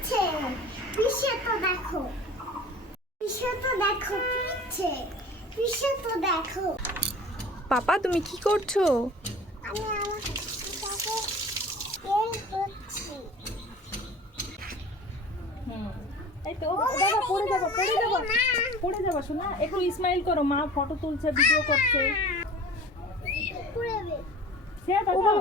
পিছে পিছে তো দেখো, পিছে তো দেখো, পিছে পিছে তো দেখো। পাপা তুমি কি করছো? আমি আমার তাকে তেল করছি। এই তো দাদা পড়ে যাবা শোনা, একটু স্মাইল করো, মা ফটো তুলছে, ভিডিও করছে। পুরোবে সে দাদা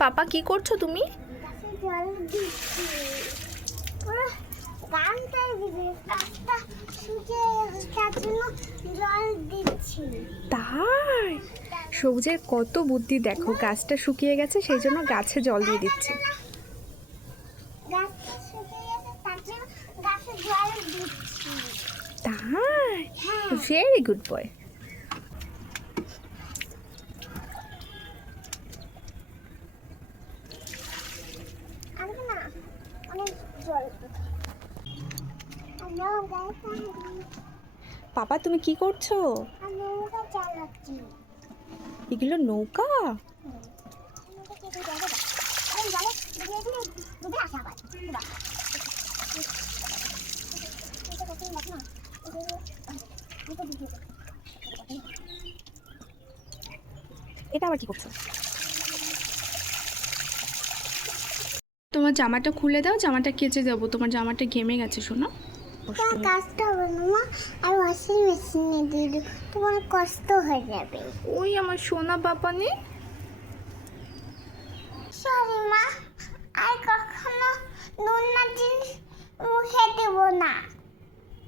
পাপা কি করছো তুমি? জল দিচ্ছি, পুরো গানটাই ভিজে, গাছটা শুকিয়ে গেছে তার জন্য জল দিচ্ছি। তাই সবুজের কত বুদ্ধি দেখো, গাছটা শুকিয়ে গেছে সেই জন্য গাছে জল দিয়ে দিচ্ছে। গাছটা শুকিয়ে গেছে তার জন্য গাছে জল দিচ্ছি। তাই ভেরি গুড বয়। আমি না অনেক জল পাপা তুমি কি করছো? আমি নৌকা চালাচ্ছি। এগুলো নৌকা? এটা আবার কি করছো? তোমার জামাটা খুলে দাও, জামাটা কেচে দেবো, তোমার জামাটা ঘেমে গেছে শোনো। কাজটা হবে না মা, আর ওয়াশিং মেশিনে দিয়ে দিও, তোমার কষ্ট হয়ে যাবে। ওই আমার সোনা পাপা নে। সরি মা, আর কখনো নোংরা জিনিস মুখে দেবো না।